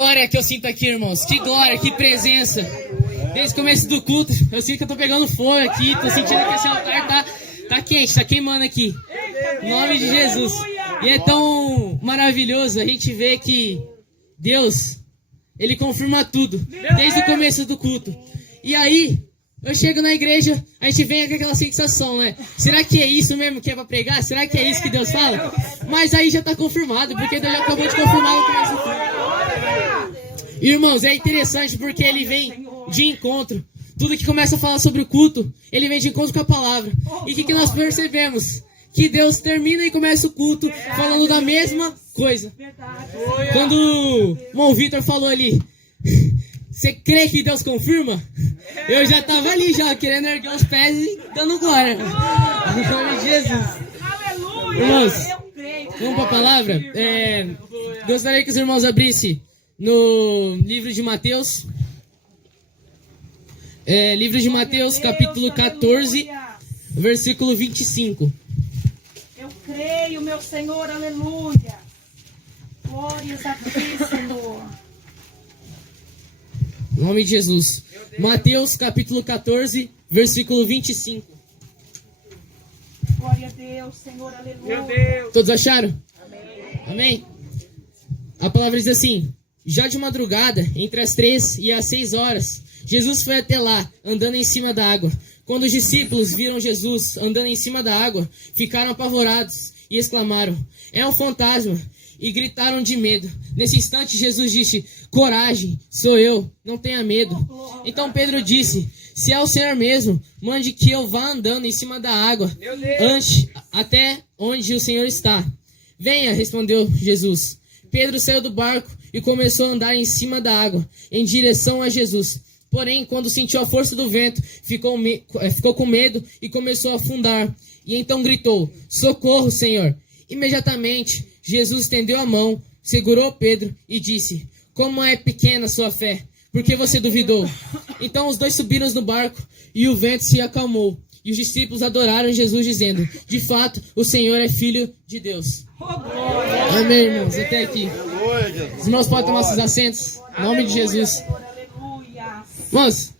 Glória que eu sinto aqui, irmãos. Que glória, que presença. Desde o começo do culto, eu sinto que eu tô pegando fogo aqui. Tô sentindo que esse altar tá quente, tá queimando aqui. Em nome de Jesus. E é tão maravilhoso a gente ver que Deus, Ele confirma tudo. Desde o começo do culto. E aí, eu chego na igreja, a gente vem com aquela sensação, né? Será que é isso mesmo que é pra pregar? Será que é isso que Deus fala? Mas aí já tá confirmado, porque Deus já acabou de confirmar no começo do culto. Irmãos, é interessante porque ele vem de encontro. Tudo que começa a falar sobre o culto, ele vem de encontro com a palavra. E o que nós percebemos? Que Deus termina e começa o culto falando da mesma coisa. Quando o irmão Vitor falou ali, você crê que Deus confirma? Eu já estava ali já, querendo erguer os pés e dando glória. Em nome de Jesus. Irmãos, vamos para a palavra? Gostaria que os irmãos abrissem no livro de Mateus. Livro de Mateus, capítulo 14, versículo 25. Eu creio, meu Senhor, aleluia. Glórias a ti, Senhor. Em nome de Jesus. Mateus, capítulo 14, versículo 25. Glória a Deus, Senhor, aleluia. Todos acharam? Amém? A palavra diz assim: já de madrugada, entre as 3 e as 6 horas, Jesus foi até lá, andando em cima da água. Quando os discípulos viram Jesus andando em cima da água, ficaram apavorados e exclamaram: é um fantasma! E gritaram de medo. Nesse instante, Jesus disse: coragem, sou eu, não tenha medo. Então Pedro disse: se é o Senhor mesmo, mande que eu vá andando em cima da água, até onde o Senhor está. Venha, respondeu Jesus. Pedro saiu do barco e começou a andar em cima da água, em direção a Jesus. Porém, quando sentiu a força do vento, ficou com medo e começou a afundar. E então gritou: socorro, Senhor! Imediatamente, Jesus estendeu a mão, segurou Pedro e disse: como é pequena a sua fé, por que você duvidou? Então os dois subiram no barco e o vento se acalmou. E os discípulos adoraram Jesus, dizendo: de fato, o Senhor é Filho de Deus. Amém, irmãos, até aqui. Os irmãos podem tomar seus assentos, em nome de Jesus. Irmãos,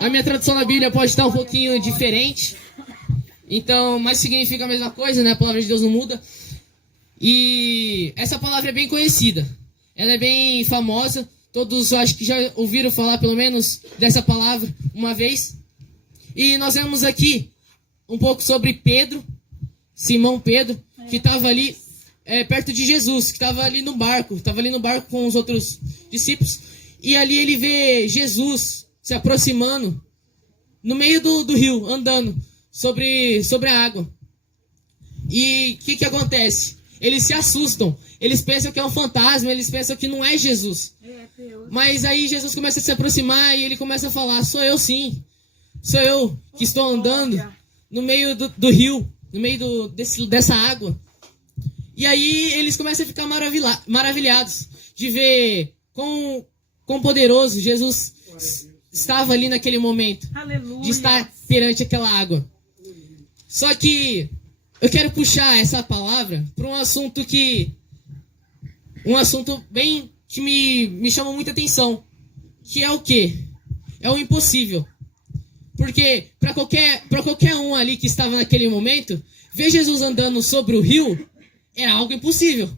a minha tradução na Bíblia pode estar um pouquinho diferente, então, mas significa a mesma coisa, né? A palavra de Deus não muda. E essa palavra é bem conhecida, ela é bem famosa. Todos acho que já ouviram falar pelo menos dessa palavra uma vez. E nós vemos aqui um pouco sobre Pedro, Simão Pedro, que estava ali perto de Jesus, que estava ali no barco com os outros discípulos. E ali ele vê Jesus se aproximando no meio do rio, andando sobre a água. E o que acontece? Eles se assustam, eles pensam que é um fantasma, eles pensam que não é Jesus. Mas aí Jesus começa a se aproximar e ele começa a falar: sou eu sim, sou eu que estou andando no meio do rio, no meio dessa água. E aí eles começam a ficar maravilhados de ver quão poderoso Jesus estava ali naquele momento. Aleluia. De estar perante aquela água. Só que eu quero puxar essa palavra para um assunto bem que me chama muita atenção, que é o quê? É o impossível. Porque para qualquer um ali que estava naquele momento, ver Jesus andando sobre o rio é algo impossível.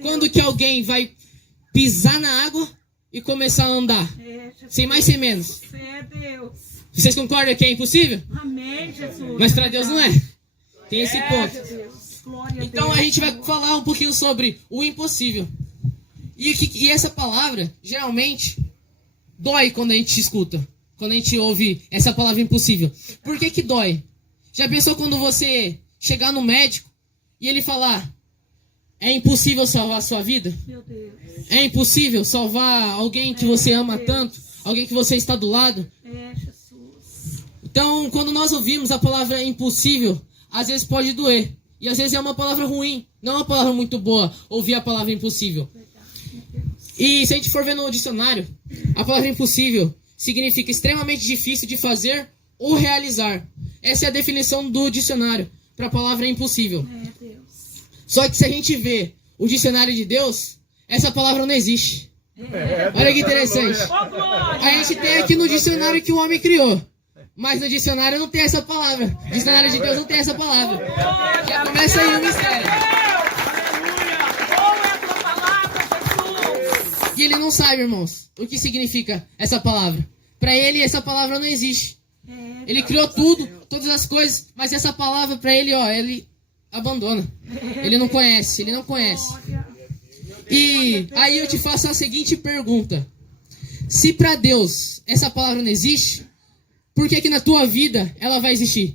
Quando que alguém vai pisar na água e começar a andar? Sem mais, sem menos. Vocês concordam que é impossível? Amém, Jesus. Mas para Deus não é. Tem esse ponto. Então a gente vai falar um pouquinho sobre o impossível. E essa palavra, geralmente, dói quando a gente escuta. Quando a gente ouve essa palavra impossível. Por que dói? Já pensou quando você chegar no médico e ele falar: é impossível salvar a sua vida? Meu Deus. É impossível salvar alguém que você ama tanto? Alguém que você está do lado? Jesus. Então, quando nós ouvimos a palavra impossível, às vezes pode doer. E às vezes é uma palavra ruim. Não é uma palavra muito boa ouvir a palavra impossível. E se a gente for ver no dicionário, a palavra impossível significa extremamente difícil de fazer ou realizar. Essa é a definição do dicionário para a palavra impossível. Só que se a gente vê o dicionário de Deus, essa palavra não existe. Olha que interessante. Ô, glória. A gente tem aqui no dicionário que o homem criou. Mas no dicionário não tem essa palavra. No dicionário de Deus não tem essa palavra. Já começa aí o mistério. Aleluia. Qual é a tua palavra, Jesus? E ele não sabe, irmãos, o que significa essa palavra. Para ele, essa palavra não existe. Ele criou tudo, todas as coisas, mas essa palavra para ele, ó, ele abandona. Ele não conhece, ele não conhece. E aí eu te faço a seguinte pergunta. Se para Deus essa palavra não existe, por que que na tua vida ela vai existir?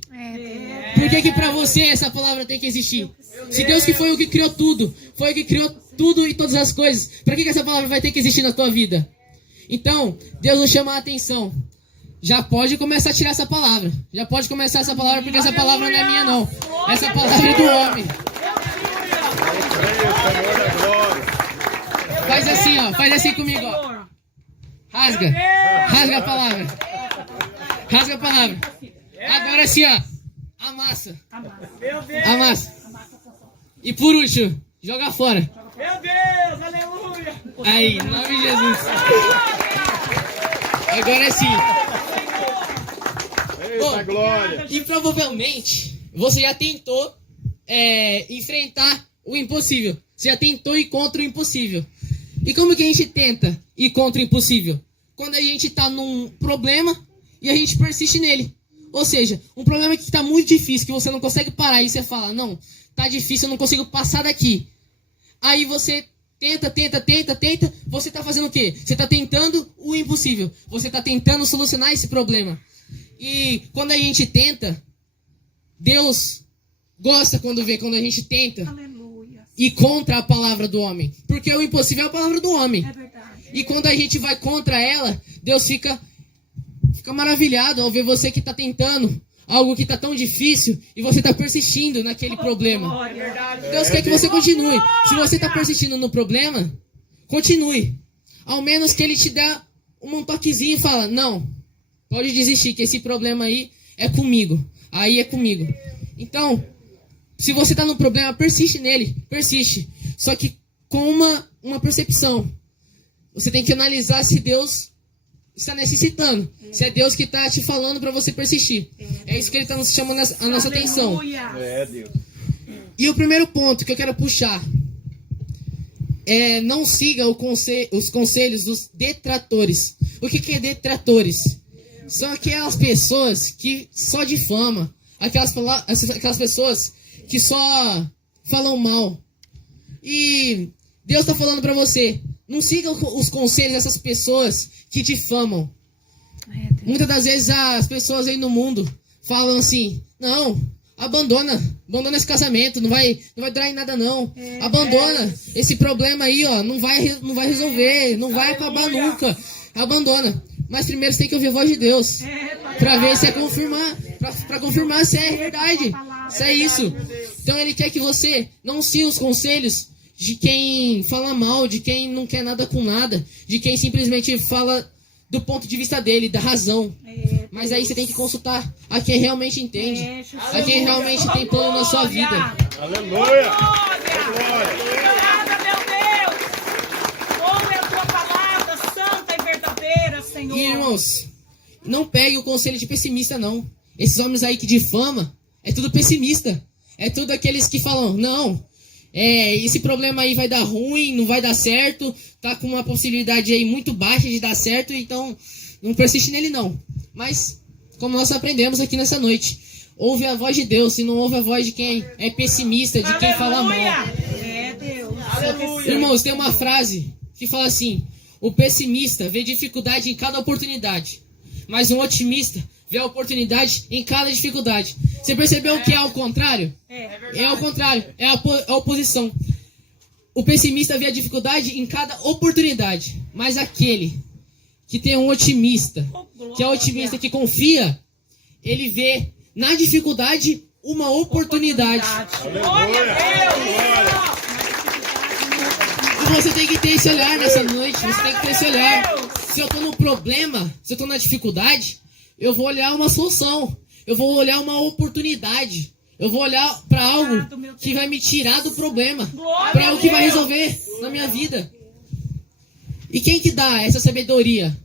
Por que que para você essa palavra tem que existir? Se Deus que foi o que criou tudo, foi o que criou tudo e todas as coisas, para que que essa palavra vai ter que existir na tua vida? Então, Deus nos chama a atenção. Já pode começar a tirar essa palavra. Já pode começar essa palavra, porque essa palavra não é minha, não. Essa palavra é do homem. Faz assim, ó. Faz assim comigo, ó. Rasga. Rasga a palavra. Rasga a palavra. Agora sim, ó. Amassa. Amassa. E por último, joga fora. Meu Deus, aleluia. Aí, em nome de Jesus. Agora sim. Bom, glória. e provavelmente você já tentou enfrentar o impossível. Você já tentou ir contra o impossível. E como que a gente tenta ir contra o impossível? Quando a gente está num problema e a gente persiste nele. Ou seja, um problema que está muito difícil, que você não consegue parar, e você fala, não, tá difícil, eu não consigo passar daqui. Aí você tenta, você está fazendo o quê? Você está tentando o impossível. Você está tentando solucionar esse problema. E quando a gente tenta, Deus gosta quando vê quando a gente tenta Aleluia. ir contra a palavra do homem. Porque o impossível é a palavra do homem. É verdade. E quando a gente vai contra ela, Deus fica maravilhado ao ver você que está tentando algo que está tão difícil e você está persistindo naquele problema. Glória. Deus quer que você continue. Se você está persistindo no problema, continue. Ao menos que ele te dê um toquezinho e fala, não, pode desistir, que esse problema aí é comigo. Aí é comigo. Então, se você está no problema, persiste nele. Persiste. Só que com uma percepção. Você tem que analisar se Deus está necessitando. Se é Deus que está te falando para você persistir. É isso que ele está nos chamando a nossa atenção. Aleluia. É, Deus. E o primeiro ponto que eu quero puxar é não siga os conselhos dos detratores. O que é detratores? São aquelas pessoas que só difamam. Aquelas pessoas que só falam mal. E Deus está falando para você, não siga os conselhos dessas pessoas que difamam. Muitas das vezes as pessoas aí no mundo falam assim, não, abandona esse casamento, não vai durar em nada não. Abandona esse problema aí, ó, não vai resolver, não vai acabar nunca. Abandona. Mas primeiro você tem que ouvir a voz de Deus. Pra ver se é confirmar. Pra confirmar se é verdade. Se é isso. Então ele quer que você não siga os conselhos de quem fala mal, de quem não quer nada com nada, de quem simplesmente fala do ponto de vista dele, da razão. Mas aí você tem que consultar a quem realmente entende, a quem realmente tem plano na sua vida. Aleluia. Obrigada, meu Deus. Como é a tua palavra santa e verdadeira, Senhor. E irmãos, não pegue o conselho de pessimista não. Esses homens aí que difamam, é tudo pessimista. É tudo aqueles que falam, não, esse problema aí vai dar ruim, não vai dar certo, tá com uma possibilidade aí muito baixa de dar certo, então não persiste nele não. Mas, como nós aprendemos aqui nessa noite, ouve a voz de Deus, e não ouve a voz de quem é pessimista, de quem fala mal. É, Deus. Aleluia. Irmãos, tem uma frase que fala assim, o pessimista vê dificuldade em cada oportunidade, mas um otimista vê a oportunidade em cada dificuldade. Você percebeu o que é ao contrário? É ao contrário, é a oposição. O pessimista vê a dificuldade em cada oportunidade, mas aquele que tem um otimista, que é o otimista que confia, ele vê na dificuldade uma oportunidade. Glória a Deus. E você tem que ter esse olhar nessa noite, você tem que ter esse olhar. Se eu tô no problema, se eu tô na dificuldade, eu vou olhar uma solução, eu vou olhar uma oportunidade, eu vou olhar para algo que vai me tirar do problema, para algo que vai resolver na minha vida. E quem que dá essa sabedoria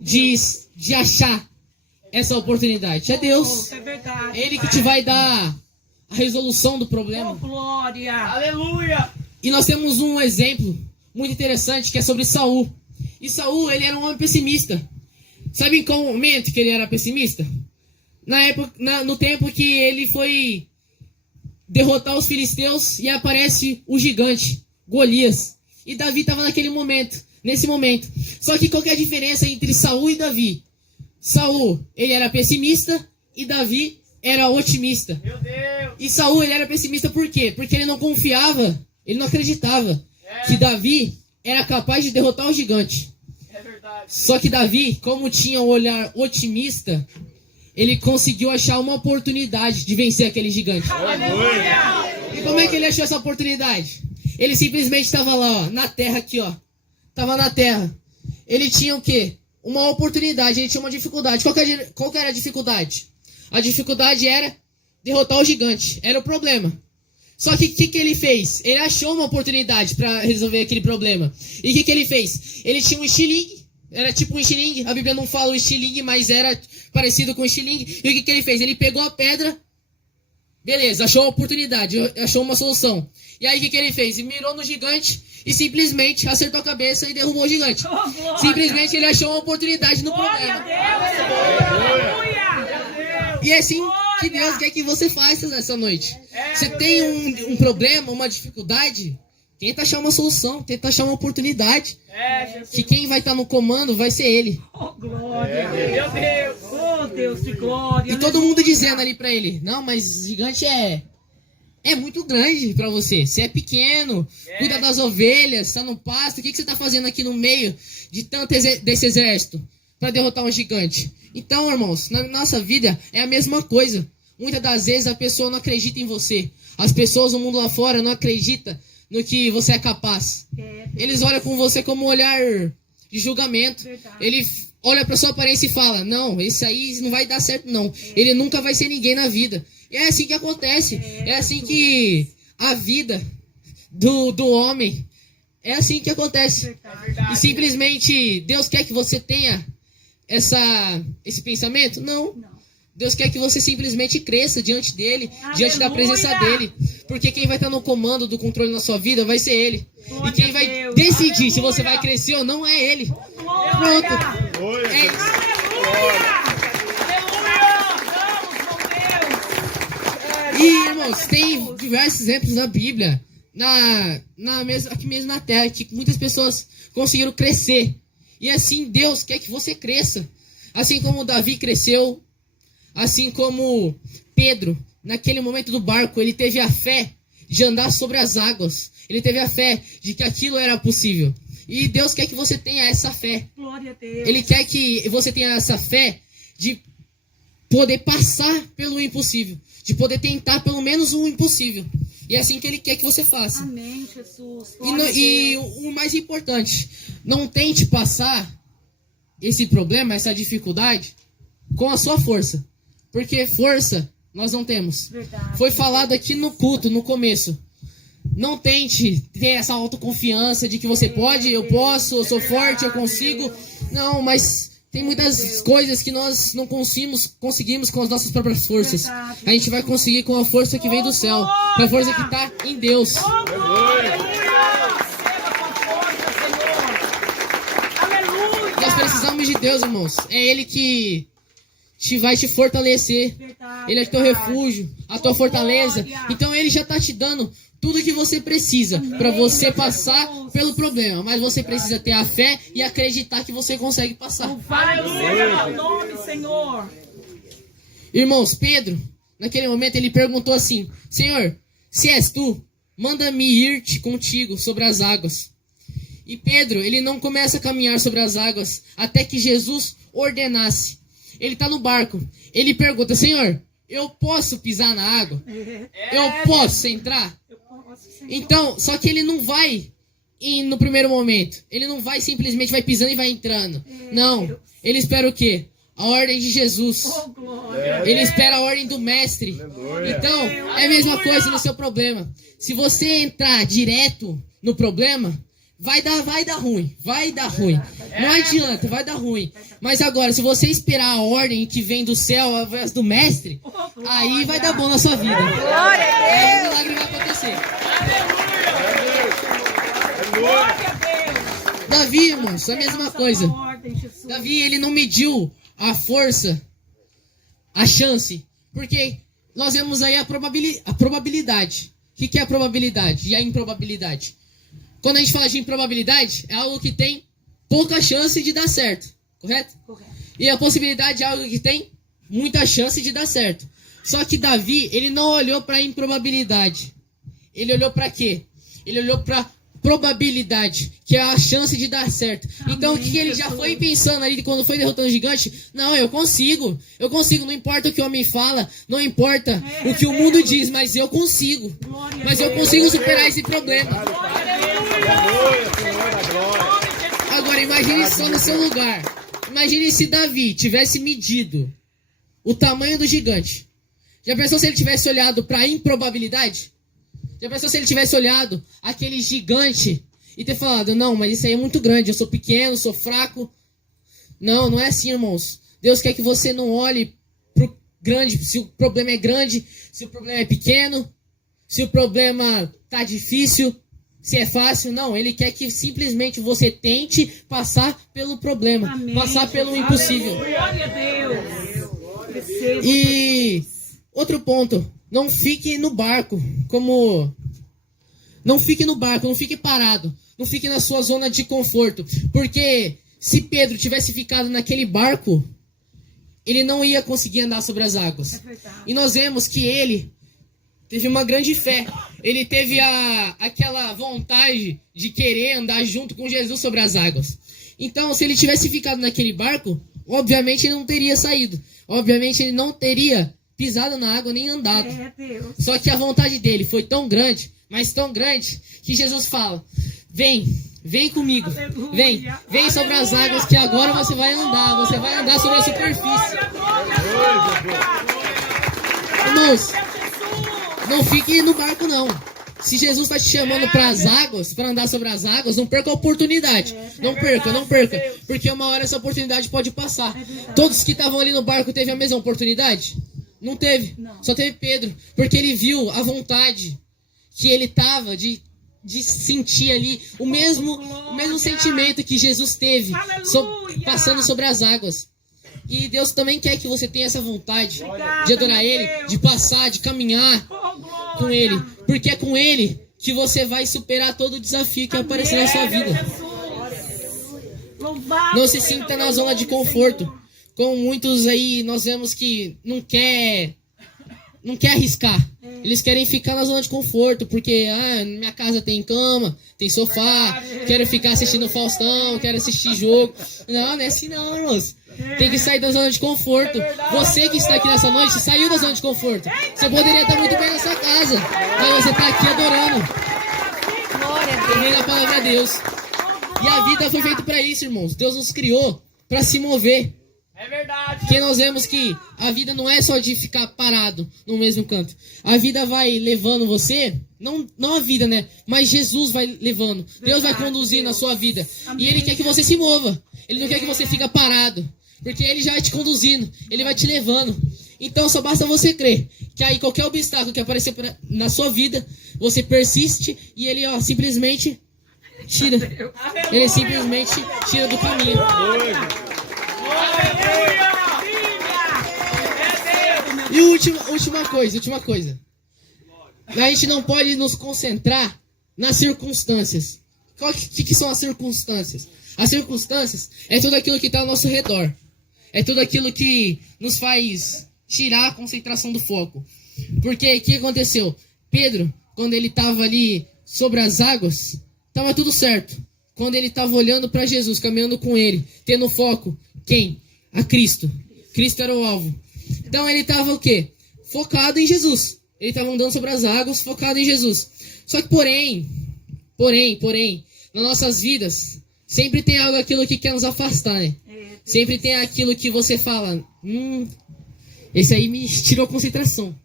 de achar essa oportunidade? É Deus. É verdade. Ele que te vai dar a resolução do problema. Oh, glória. Aleluia. E nós temos um exemplo muito interessante que é sobre Saul. E Saul, ele era um homem pessimista. Sabe em qual momento que ele era pessimista? Na época, no tempo que ele foi derrotar os filisteus e aparece o gigante, Golias. E Davi estava nesse momento. Só que qual que é a diferença entre Saul e Davi? Saul, ele era pessimista e Davi era otimista. Meu Deus. E Saul, ele era pessimista por quê? Porque ele não confiava, ele não acreditava que Davi era capaz de derrotar o gigante. É verdade. Só que Davi, como tinha um olhar otimista, ele conseguiu achar uma oportunidade de vencer aquele gigante. Aleluia. E como é que ele achou essa oportunidade? Ele simplesmente estava lá, ó, na terra aqui, ó. Estava na terra. Ele tinha o quê? Uma oportunidade, ele tinha uma dificuldade. Qual que era a dificuldade? A dificuldade era derrotar o gigante. Era o problema. Só que o que ele fez? Ele achou uma oportunidade para resolver aquele problema. E o que ele fez? Ele tinha um estilingue. Era tipo um estilingue. A Bíblia não fala o estilingue, mas era parecido com o estilingue. E o que ele fez? Ele pegou a pedra. Beleza, achou a oportunidade. Achou uma solução. E aí o que ele fez? Ele mirou no gigante e simplesmente acertou a cabeça e derrubou o gigante. Oh, Simplesmente ele achou uma oportunidade no glória a problema. Deus. Aleluia. E é assim que Deus quer que você faça nessa noite. Você tem um problema, uma dificuldade, tenta achar uma solução, tenta achar uma oportunidade. Jesus. Que quem vai estar no comando vai ser Ele. Oh, glória. Meu Deus. Oh, Deus de glória. E todo mundo dizendo ali pra ele, não, mas gigante é muito grande pra você. Você é pequeno, cuida das ovelhas, tá no pasto. O que você tá fazendo aqui no meio de tanto desse exército pra derrotar um gigante? Então, irmãos, na nossa vida é a mesma coisa. Muitas das vezes a pessoa não acredita em você. As pessoas no mundo lá fora não acreditam no que você é capaz. Eles olham com você como um olhar de julgamento. Ele olha pra sua aparência e fala, não, esse aí não vai dar certo não. Ele nunca vai ser ninguém na vida. E é assim que acontece. É assim que a vida do homem, é assim que acontece. E simplesmente Deus quer que você tenha esse pensamento? Não. Deus quer que você simplesmente cresça diante dele, diante da presença dele. Porque quem vai estar no comando do controle na sua vida vai ser ele. E quem vai decidir se você vai crescer ou não é ele. Pronto. É isso. E, irmãos, tem diversos exemplos na Bíblia, aqui mesmo na Terra, que muitas pessoas conseguiram crescer. E assim, Deus quer que você cresça. Assim como Davi cresceu, assim como Pedro, naquele momento do barco, ele teve a fé de andar sobre as águas. Ele teve a fé de que aquilo era possível. E Deus quer que você tenha essa fé. Glória a Deus. Ele quer que você tenha essa fé de poder passar pelo impossível. De poder tentar pelo menos o impossível. E é assim que Ele quer que você faça. Amém, Jesus. E o mais importante, não tente passar esse problema, essa dificuldade, com a sua força. Porque força nós não temos. Verdade. Foi falado aqui no culto, no começo. Não tente ter essa autoconfiança de que você pode, eu posso, eu sou forte, eu consigo. Não, mas tem muitas coisas que nós não conseguimos com as nossas próprias forças. A gente vai conseguir com a força que vem do céu, com a força que está em Deus. Nós precisamos de Deus, irmãos. É Ele que vai te fortalecer. Ele é teu refúgio, a tua fortaleza. Então Ele já está te dando tudo que você precisa para você passar pelo problema. Mas você precisa ter a fé e acreditar que você consegue passar. Louvado seja o nome, Senhor. Irmãos, Pedro, naquele momento ele perguntou assim: Senhor, se és tu, manda-me ir-te contigo sobre as águas. E Pedro, ele não começa a caminhar sobre as águas até que Jesus ordenasse. Ele está no barco. Ele pergunta: Senhor, eu posso pisar na água? Eu posso entrar? Então, só que ele não vai no primeiro momento. Ele não vai simplesmente vai pisando e vai entrando. Não. Ele espera o quê? A ordem de Jesus. Ele espera a ordem do mestre. Então, é a mesma coisa no seu problema. Se você entrar direto no problema, vai dar ruim, vai dar ruim. Não adianta, vai dar ruim. Mas agora, se você esperar a ordem que vem do céu, a voz do mestre, aí vai dar bom na sua vida. Aí o milagre vai acontecer. Glória a Deus. Davi, irmãos, a mesma coisa. Ordem, Jesus. Davi, ele não mediu a força, a chance, porque nós vemos aí a probabilidade. O que é a probabilidade e a improbabilidade? Quando a gente fala de improbabilidade, é algo que tem pouca chance de dar certo, correto? Correto. E a possibilidade é algo que tem muita chance de dar certo. Só que Davi, ele não olhou para a improbabilidade. Ele olhou para quê? Ele olhou para probabilidade, que é a chance de dar certo. Então o que ele já foi pensando ali quando foi derrotando o gigante? Não, eu consigo, não importa o que o homem fala, não importa o que o mundo diz, mas eu consigo. Mas eu consigo superar esse problema. Agora imagine só no seu lugar. Imagine se Davi tivesse medido o tamanho do gigante. Já pensou se ele tivesse olhado para a improbabilidade? Já pensou se ele tivesse olhado aquele gigante e ter falado, não, mas isso aí é muito grande, eu sou pequeno, sou fraco. Não, não é assim, irmãos. Deus quer que você não olhe pro grande, se o problema é grande, se o problema é pequeno, se o problema tá difícil, se é fácil. Não, Ele quer que simplesmente você tente passar pelo problema, Amém. passar pelo impossível. Glória a Deus. Receba. E outro ponto, não fique no barco, não fique parado, não fique na sua zona de conforto, porque se Pedro tivesse ficado naquele barco, ele não ia conseguir andar sobre as águas. É verdade. E nós vemos que ele teve uma grande fé, ele teve aquela vontade de querer andar junto com Jesus sobre as águas. Então, se ele tivesse ficado naquele barco, obviamente ele não teria saído, obviamente ele não teria pisado na água nem andado. É Deus. Só que a vontade dele foi tão grande, mas tão grande, que Jesus fala, vem comigo, Aleluia. vem sobre as águas que agora você vai andar sobre a superfície. Irmãos, não fique no barco não. Se Jesus está te chamando para as águas, para andar sobre as águas, não perca a oportunidade. Não perca, porque uma hora essa oportunidade pode passar. Todos que estavam ali no barco teve a mesma oportunidade? Não teve, só teve Pedro, porque ele viu a vontade que ele tava de sentir ali o mesmo sentimento que Jesus teve passando sobre as águas. E Deus também quer que você tenha essa vontade de adorar Ele, de passar, de caminhar com Ele, porque é com Ele que você vai superar todo o desafio que aparecer na sua vida. Não se sinta na zona de conforto. Como muitos aí, nós vemos que não quer arriscar. Eles querem ficar na zona de conforto, porque minha casa tem cama, tem sofá, quero ficar assistindo Faustão, quero assistir jogo. Não é assim não, irmãos. Tem que sair da zona de conforto. Você que está aqui nessa noite, saiu da zona de conforto. Você poderia estar muito bem na sua casa, mas você está aqui adorando. Amém na palavra de Deus. E a vida foi feita para isso, irmãos. Deus nos criou para se mover. É verdade. Porque nós vemos que a vida não é só de ficar parado no mesmo canto. A vida vai levando você, não a vida, né? Mas Jesus vai levando. Deus vai conduzindo a sua vida. E Ele quer que você se mova. Ele não quer que você fique parado. Porque Ele já vai te conduzindo. Ele vai te levando. Então só basta você crer que aí qualquer obstáculo que aparecer na sua vida, você persiste e Ele simplesmente tira. Ele simplesmente tira do caminho. E última coisa. A gente não pode nos concentrar nas circunstâncias. O que são as circunstâncias? As circunstâncias é tudo aquilo que está ao nosso redor. É tudo aquilo que nos faz tirar a concentração do foco. Porque o que aconteceu? Pedro, quando ele estava ali sobre as águas, estava tudo certo. Quando ele estava olhando para Jesus, caminhando com ele, tendo foco, quem? A Cristo. Cristo era o alvo. Então ele estava o quê? Focado em Jesus. Ele estava andando sobre as águas, focado em Jesus. Só que porém, nas nossas vidas, sempre tem algo aquilo que quer nos afastar, né? Sempre tem aquilo que você fala, esse aí me tirou a concentração.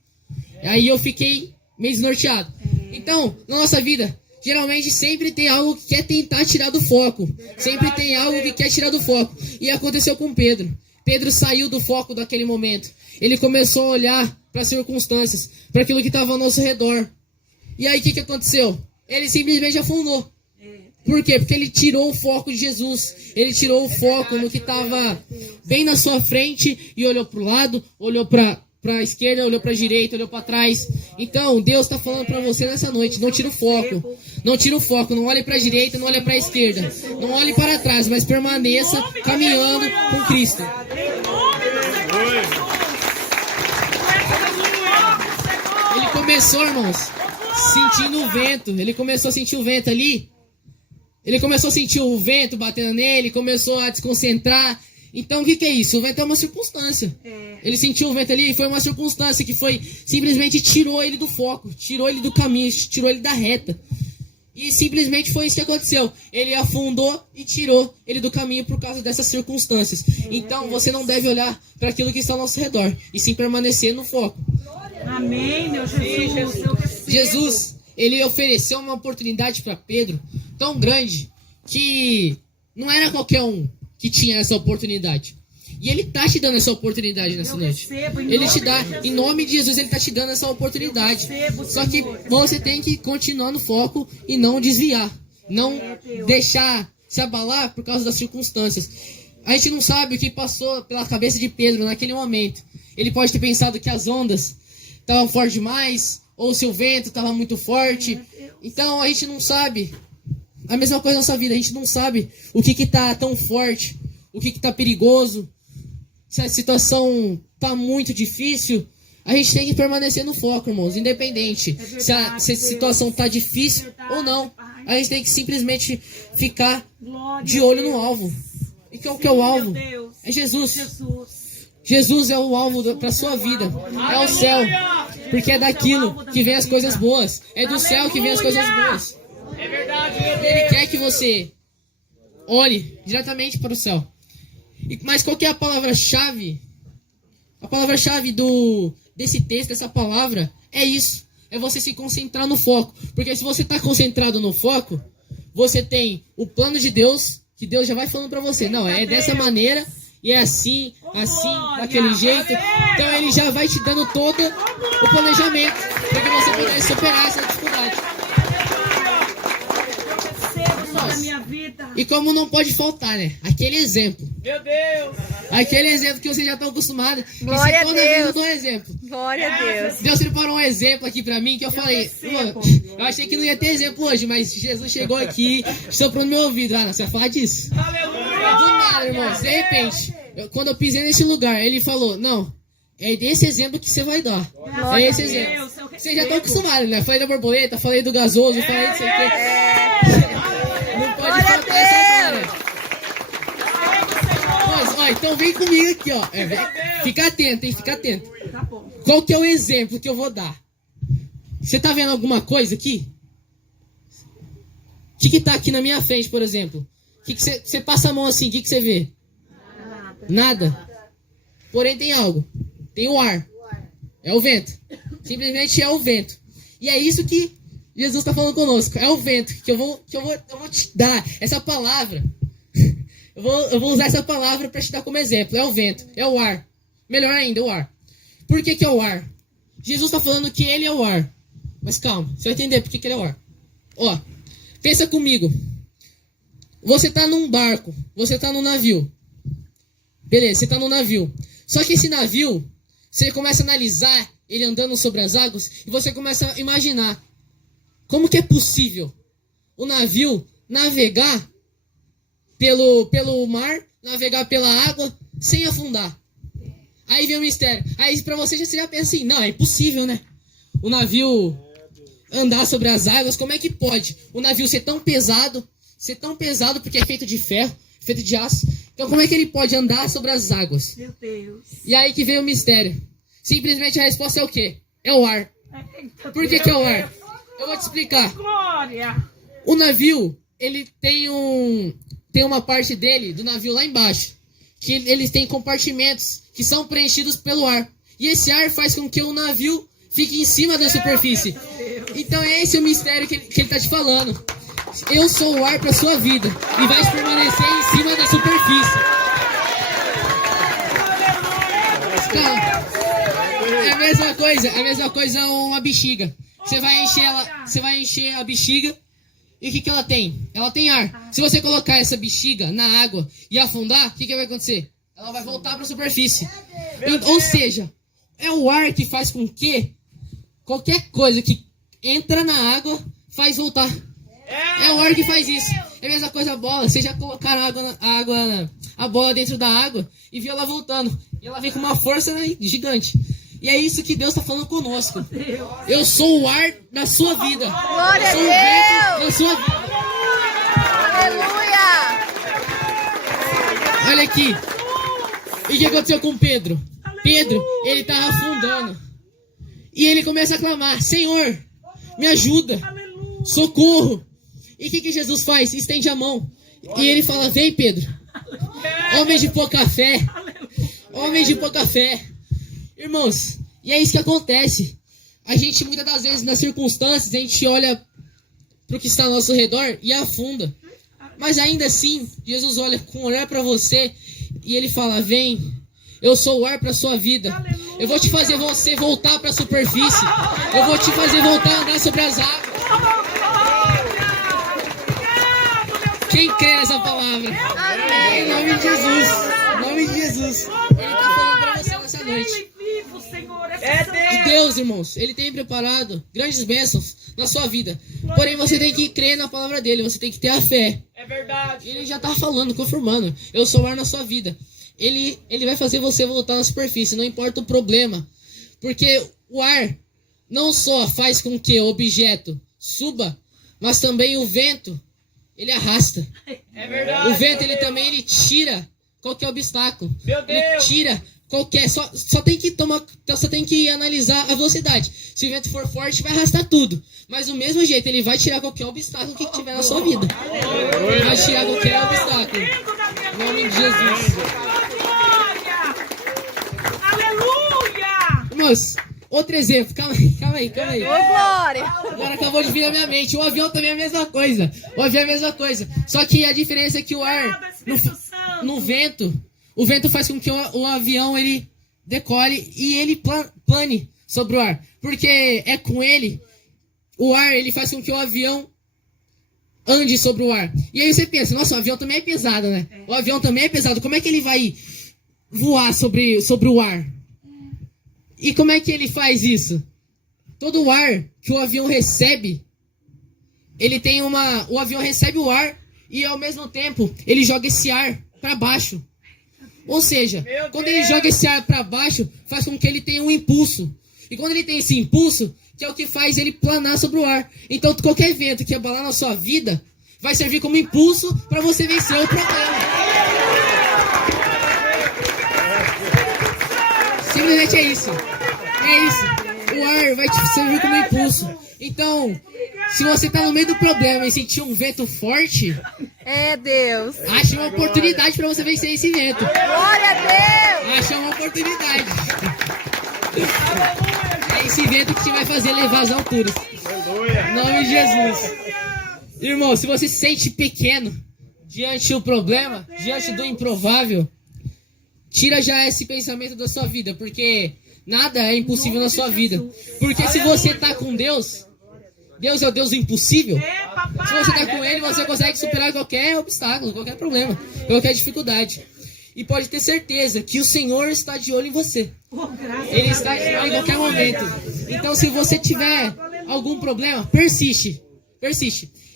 Aí eu fiquei meio desnorteado. Então, na nossa vida, geralmente sempre tem algo que quer tentar tirar do foco. Sempre tem algo que quer tirar do foco. E aconteceu com Pedro. Pedro saiu do foco daquele momento. Ele começou a olhar para as circunstâncias, para aquilo que estava ao nosso redor. E aí o que aconteceu? Ele simplesmente afundou. Por quê? Porque ele tirou o foco de Jesus. Ele tirou o foco no que estava bem na sua frente e olhou para o lado, olhou para a esquerda, olhou para a direita, olhou para trás. Então, Deus está falando para você nessa noite, não tira o foco. Não tira o foco, não olhe para a direita, não olhe para a esquerda. Não olhe para trás, mas permaneça caminhando com Cristo. Em nome do Senhor Jesus. Ele começou, irmãos, sentindo o vento. Ele começou a sentir o vento ali. Ele começou a sentir o vento batendo nele, começou a desconcentrar. Então o que é isso? O vento é uma circunstância. Ele sentiu o vento ali e foi uma circunstância que foi simplesmente tirou ele do foco, tirou ele do caminho, tirou ele da reta. E simplesmente foi isso que aconteceu. Ele afundou e tirou ele do caminho por causa dessas circunstâncias. Então você não deve olhar para aquilo que está ao nosso redor, e sim permanecer no foco. Amém, meu Jesus. Eu recebo. Jesus, ele ofereceu uma oportunidade para Pedro tão grande que não era qualquer um que tinha essa oportunidade. E ele tá te dando essa oportunidade nessa noite. Ele te dá, em nome de Jesus, ele tá te dando essa oportunidade. Só que você tem que continuar no foco e não desviar. Não deixar se abalar por causa das circunstâncias. A gente não sabe o que passou pela cabeça de Pedro naquele momento. Ele pode ter pensado que as ondas estavam fortes demais, ou se o vento estava muito forte. Então a gente não sabe. A mesma coisa na nossa vida, a gente não sabe o que está tão forte, o que está perigoso. Se a situação está muito difícil, a gente tem que permanecer no foco, irmãos, independente se a situação está difícil ou não. A gente tem que simplesmente ficar de olho no alvo. E qual que é o alvo? É Jesus. Jesus é o alvo para a sua vida. É o céu. Porque é daquilo que vem as coisas boas. É do céu que vem as coisas boas. É verdade, meu Deus. Ele quer que você olhe diretamente para o céu. Mas qual que é a palavra-chave? A palavra-chave desse texto, dessa palavra, é isso. É você se concentrar no foco. Porque se você está concentrado no foco, você tem o plano de Deus, que Deus já vai falando para você. Não, é dessa maneira, e é assim, daquele jeito. Então ele já vai te dando todo o planejamento para que você pudesse superar essa dificuldade. Na minha vida. E como não pode faltar, né? Aquele exemplo. Meu Deus. Aquele exemplo que vocês já estão acostumados. Glória a Toda vez eu Deus. dou um exemplo. Glória a Deus. Deus preparou um exemplo aqui pra mim que eu falei. Eu achei que não ia ter exemplo hoje, mas Jesus chegou aqui, soprou no meu ouvido. Ah, não, você vai falar disso. Aleluia. Do nada, irmãos. De repente, quando eu pisei nesse lugar, ele falou: não, é desse exemplo que você vai dar. É esse exemplo. Vocês já estão acostumados, né? Falei da borboleta, falei do gasoso, falei disso aqui. Não pode Glória a faltar essa hora. Mas, ó, então vem comigo aqui, ó. Fica atento, hein? Fica atento. Tá bom. Qual que é o exemplo que eu vou dar? Você tá vendo alguma coisa aqui? O que tá aqui na minha frente, por exemplo? Que você passa a mão assim, o que você vê? Nada. Porém tem algo. Tem o ar. É o vento. Simplesmente é o vento. E é isso que Jesus está falando conosco. É o vento que eu vou te dar. Essa palavra. Eu vou usar essa palavra para te dar como exemplo. É o vento. É o ar. Melhor ainda, o ar. Por que é o ar? Jesus está falando que ele é o ar. Mas calma, você vai entender por que ele é o ar. Ó, pensa comigo. Você está num barco. Você está num navio. Beleza, você está no navio. Só que esse navio, você começa a analisar ele andando sobre as águas e você começa a imaginar como que é possível o navio navegar pelo mar, navegar pela água sem afundar. Aí vem o mistério. Aí pra você você já pensa assim, não, é impossível, né? O navio andar sobre as águas, como é que pode? O navio ser tão pesado porque é feito de ferro, feito de aço. Então como é que ele pode andar sobre as águas? Meu Deus. E aí que vem o mistério. Simplesmente a resposta é o quê? É o ar. Por que é o ar? Eu vou te explicar. Glória. O navio, ele tem uma parte dele, do navio lá embaixo, que eles têm compartimentos que são preenchidos pelo ar. E esse ar faz com que o navio fique em cima da superfície. Então é esse o mistério que ele está te falando. Eu sou o ar para sua vida e vai permanecer em cima da superfície. Então, é a mesma coisa uma bexiga. Você vai encher a bexiga e o que ela tem? Ela tem ar. Se você colocar essa bexiga na água e afundar, o que vai acontecer? Ela vai voltar para a superfície. Ou seja, é o ar que faz com que qualquer coisa que entra na água faz voltar. É o ar que faz isso. É a mesma coisa a bola. Vocês já colocaram a bola dentro da água e viu ela voltando. E ela vem com uma força, né, gigante. E é isso que Deus está falando conosco. Eu sou o ar da sua vida. Glória eu sou a o vento da sua vida. Aleluia! Olha aqui. E o que aconteceu com Pedro? Pedro, ele estava afundando. E ele começa a clamar: Senhor, me ajuda. Socorro. E o que Jesus faz? Estende a mão. E ele fala: vem, Pedro. Homem de pouca fé. Homem de pouca fé. Irmãos, e é isso que acontece. A gente, muitas das vezes, nas circunstâncias, a gente olha para o que está ao nosso redor e afunda. Mas ainda assim, Jesus olha com um olhar para você e ele fala: vem, eu sou o ar para a sua vida. Eu vou te fazer você voltar para a superfície. Eu vou te fazer voltar a andar sobre as águas. Quem crê nessa palavra? Amém. Em nome de Jesus. Em nome de Jesus. Ele está falando para você nessa noite. E Deus, irmãos, Ele tem preparado grandes bênçãos na sua vida. Porém, você tem que crer na palavra dEle. Você tem que ter a fé. É verdade. Ele já está falando, confirmando: eu sou o ar na sua vida. Ele vai fazer você voltar na superfície, não importa o problema. Porque o ar não só faz com que o objeto suba, mas também o vento, ele arrasta. É verdade. O vento, ele também ele tira qualquer obstáculo. Meu Ele Deus. tira qualquer... Só tem que analisar a velocidade. Se o vento for forte, vai arrastar tudo. Mas do mesmo jeito, ele vai tirar qualquer obstáculo que tiver na sua vida. Ele vai tirar qualquer obstáculo. Em nome de Jesus. Aleluia! Irmãos, outro exemplo. Calma aí. Ô, glória! Agora acabou de vir na minha mente. O avião também é a mesma coisa. Só que a diferença é que o ar, no vento, o vento faz com que o avião ele decole e ele plane sobre o ar. Porque é com ele, o ar ele faz com que o avião ande sobre o ar. E aí você pensa: nossa, o avião também é pesado, né? O avião também é pesado. Como é que ele vai voar sobre o ar? E como é que ele faz isso? Todo o ar que o avião recebe, o avião recebe o ar e ao mesmo tempo ele joga esse ar para baixo. Ou seja, quando ele joga esse ar para baixo, faz com que ele tenha um impulso. E quando ele tem esse impulso, que é o que faz ele planar sobre o ar. Então qualquer vento que abalar na sua vida vai servir como impulso para você vencer o problema. Simplesmente é isso. O ar vai te servir como impulso. Então, se você tá no meio do problema e sentir um vento forte, É Deus! acha uma oportunidade para você vencer esse vento. Glória a Deus! Acha uma oportunidade. É esse vento que te vai fazer levar às alturas. Em nome de Jesus. Irmão, se você se sente pequeno diante do problema, diante do improvável, tira já esse pensamento da sua vida, porque nada é impossível na sua vida. Porque se você tá com Deus, Deus é o Deus do impossível. Se você tá com Ele, você consegue superar qualquer obstáculo, qualquer problema, qualquer dificuldade. E pode ter certeza que o Senhor está de olho em você. Ele está de olho em qualquer momento. Então, se você tiver algum problema, persiste.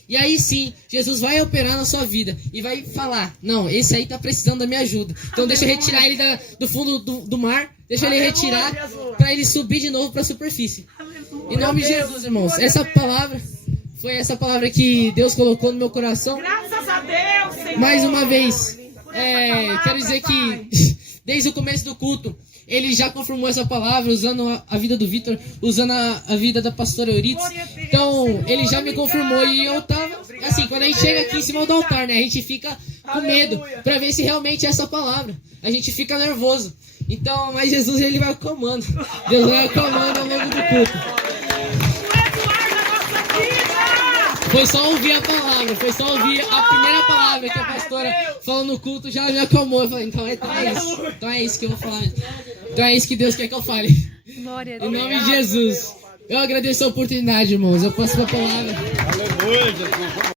E aí sim, Jesus vai operar na sua vida e vai falar: não, esse aí tá precisando da minha ajuda. Então deixa eu retirar ele do fundo do mar, deixa ele retirar para ele subir de novo para a superfície. Em nome de Jesus, irmãos. Essa palavra foi essa palavra que Deus colocou no meu coração. Graças a Deus, Senhor. Mais uma vez, quero dizer que desde o começo do culto, ele já confirmou essa palavra usando a vida do Vitor, usando a vida da pastora Euridice. Então, ele já me confirmou e eu tava... Assim, quando a gente chega aqui em cima do altar, né? A gente fica com medo pra ver se realmente é essa palavra. A gente fica nervoso. Então, mas Jesus, ele vai comando. Deus vai comando ao longo do culto. Foi só ouvir a palavra, foi só ouvir a primeira palavra que a pastora falou no culto, já me acalmou. Eu falei, então é isso. Então é isso que eu vou falar. Então é isso que Deus quer que eu fale. Glória a Em Deus. nome de Jesus. Eu agradeço a oportunidade, irmãos. Eu passo a palavra. Aleluia, Jesus.